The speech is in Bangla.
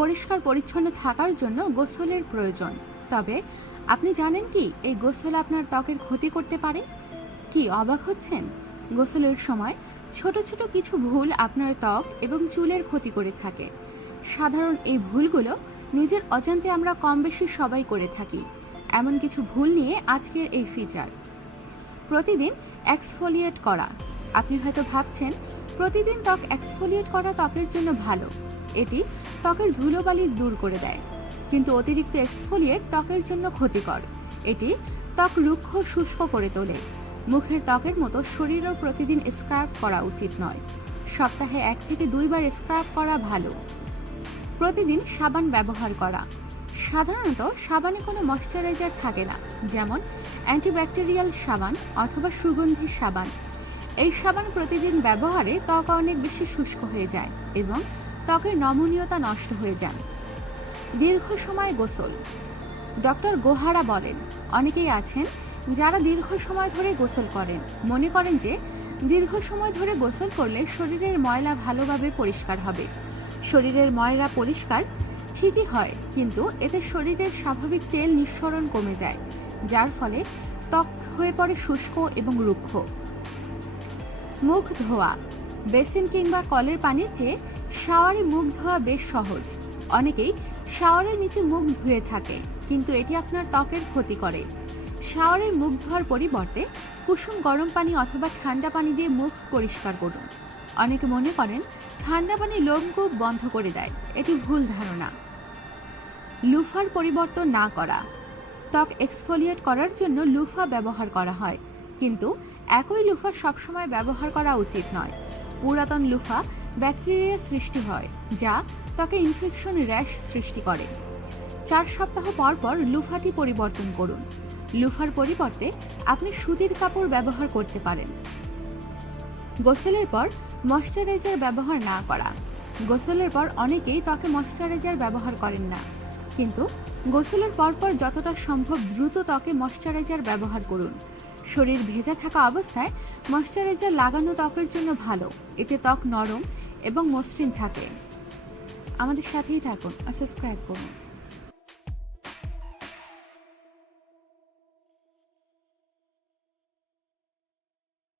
পরিষ্কার পরিচ্ছন্ন থাকার জন্য গোসলের প্রয়োজন। তবে আপনি জানেন কি, এই গোসল আপনার ত্বকের ক্ষতি করতে পারে? কি অবাক হচ্ছেন? গোসলের সময় ছোট ছোট কিছু ভুল আপনার ত্বক এবং চুলের ক্ষতি করে থাকে। সাধারণ এই ভুলগুলো নিজের অজান্তে আমরা কম বেশি সবাই করে থাকি। এমন কিছু ভুল নিয়ে আজকের এই ফিচার প্রতিদিন এক্সফোলিয়েট করা। আপনি হয়তো ভাবছেন প্রতিদিন ত্বক এক্সফোলিয়েট করা ত্বকের জন্য ভালো। এটি ত্বকের ধুলোবালি দূর করে দেয়। কিন্তু অতিরিক্ত এক্সফোলিয়েট ত্বকের জন্য ক্ষতিকর। এটি ত্বক রুক্ষ, শুষ্ক করে তোলে। মুখের ত্বকের মতো শরীরও প্রতিদিন স্ক্রাব করা উচিত নয়। সপ্তাহে এক থেকে দুইবার স্ক্রাব করা ভালো। প্রতিদিন সাবান ব্যবহার করা। সাধারণত সাবানে কোনো ময়শ্চারাইজার থাকে না, যেমন অ্যান্টিব্যাকটেরিয়াল সাবান অথবা সুগন্ধি সাবান। এই সাবান প্রতিদিন ব্যবহারে ত্বক অনেক বেশি শুষ্ক হয়ে যায় এবং ত্বকের নমনীয়তা নষ্ট হয়ে যায়। দীর্ঘ সময় গোসল। ডক্টর গোহারা বলেন, অনেকেই আছেন যারা দীর্ঘ সময় ধরে গোসল করেন। মনে করেন যে দীর্ঘ সময় ধরে গোসল করলে শরীরের ময়লা ভালোভাবে পরিষ্কার হবে। শরীরের ময়লা পরিষ্কার ঠিকই হয়, কিন্তু এতে শরীরের স্বাভাবিক তেল নিঃসরণ কমে যায়, যার ফলে ত্বক হয়ে পড়ে শুষ্ক এবং রুক্ষ। মুখ ধোয়া, বেসিন কিংবা কলের পানির চেয়ে শাওয়ারে মুখ ধোয়া বেশ সহজ। অনেকেই শাওয়ারের নিচে মুখ ধুয়ে থাকে, কিন্তু এটি আপনার ত্বকের ক্ষতি করে। শাওয়ারের মুখ ধোয়ার পরিবর্তে কুসুম গরম পানি অথবা ঠান্ডা পানি দিয়ে মুখ পরিষ্কার করুন। অনেকে মনে করেন ঠান্ডা পানি লোমকূপ বন্ধ করে দেয়, এটি ভুল ধারণা। লুফার পরিবর্তন না করা। ত্বক এক্সফোলিয়েট করার জন্য লুফা ব্যবহার করা হয়। কিন্তু একই লুফা সবসময় ব্যবহার করা উচিত নয়। পুরাতন লুফা ব্যাকটেরিয়া সৃষ্টি হয়, যা ত্বকে ইনফেকশন র্যাশ সৃষ্টি করে। চার সপ্তাহ পর পর লুফাটি পরিবর্তন করুন। লুফার পরিবর্তে আপনি সুতির কাপড় ব্যবহার করতে পারেন। গোসলের পর ময়শ্চারাইজার ব্যবহার না করা। গোসলের পর অনেকেই ত্বকে ময়শ্চারাইজার ব্যবহার করেন না। কিন্তু গোসলের পরপর যতটা সম্ভব দ্রুত ত্বকে ময়শ্চারাইজার ব্যবহার করুন। শরীর ভেজা থাকা অবস্থায় ময়শ্চারাইজার লাগানো ত্বকের জন্য ভালো। এতে ত্বক নরম এবং মসৃণ থাকে। আমাদের সাথেই থাকুন আর সাবস্ক্রাইব করুন।